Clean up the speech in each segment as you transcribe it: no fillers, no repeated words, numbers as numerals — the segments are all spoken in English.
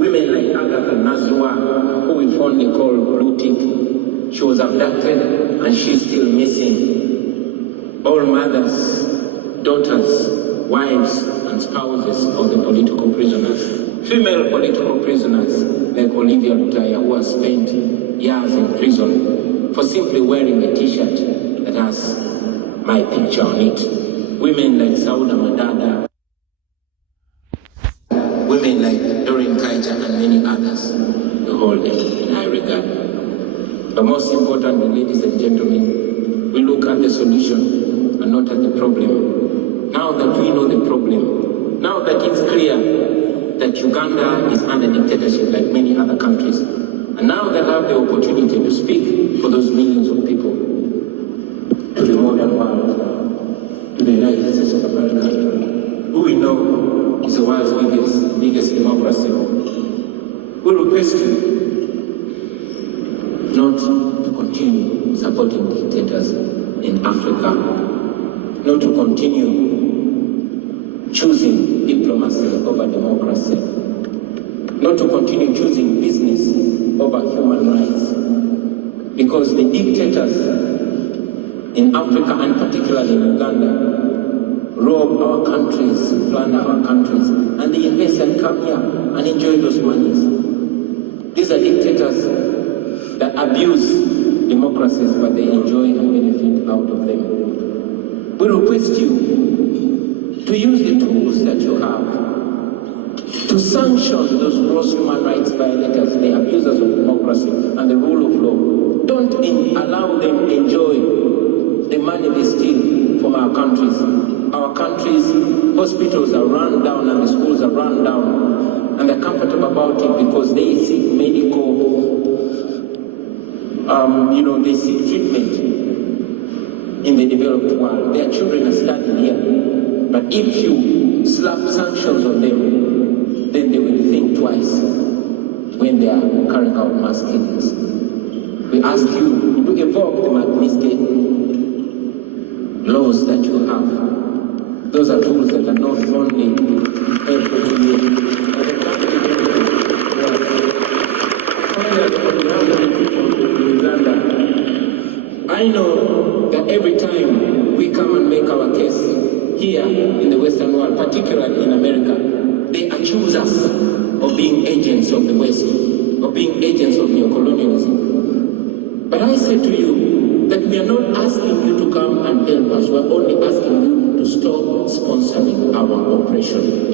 Women like Agatha Nazwa, who we fondly call Blue Tick, she was abducted and she's still missing. All mothers, daughters, wives, and spouses of the political prisoners. Female political prisoners like Olivia Lutaya, who has spent years in prison for simply wearing a t-shirt that has my picture on it. Women like Sauda Madada, women like Doreen Kaija and many others, we hold them in high regard. But most importantly, ladies and gentlemen, we look at the solution and not at the problem. Now that we know the problem, now that it's clear that Uganda is under dictatorship like many other countries, and now that I have the opportunity to speak for those millions of people, to the modern world, to the United States of America, who we know is the world's biggest democracy, we request you not to continue supporting dictators in Africa, not to continue choosing diplomacy over democracy, not to continue choosing business over human rights, because the dictators in Africa and particularly in Uganda rob our countries, plunder our countries, and they invest and come here and enjoy those monies. These are dictators that abuse democracies, but they enjoy and benefit out of them. We request you to use the tools that you have to sanction those gross human rights violators, the abusers of democracy and the rule of law. Don't allow them to enjoy the money they steal from our countries. Our countries' hospitals are run down and the schools are run down, and they're comfortable about it because they seek medical, they seek treatment in the developed world. Their children are studying here. But if you slap sanctions on them, then they will think twice when they are carrying out mass killings. We ask you to evoke the Magnitsky laws that you have. Those are tools that are not only helpful to you, but they can be Uganda. I know that every time we come and make our case here in the Western world, particularly in America, they accuse us of being agents of the West, of being agents of neocolonialism. But I say to you that we are not asking you to come and help us, we are only asking you to stop sponsoring our oppression.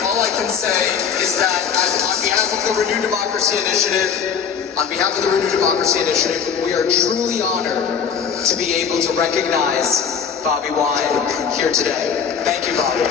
All I can say is that on behalf of the Renew Democracy Initiative, we are truly honored to be able to recognize Bobi Wine here today. Thank you, Bobi.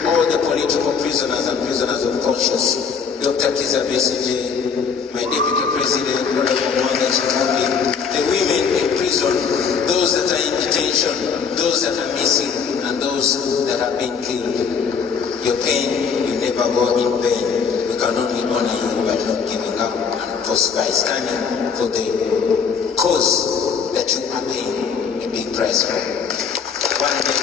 All the political prisoners and prisoners of conscience, Dr. Kizza Besigye, my deputy president, Honorable Mwanga Chimambi, the women in prison, those that are in detention, those that are missing, and those that have been killed. Your pain will never go in vain. We can only honor you by not giving up, and of course by standing for the cause that you are paying a big price for. One day,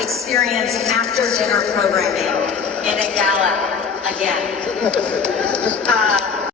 experience after dinner programming in a gala again.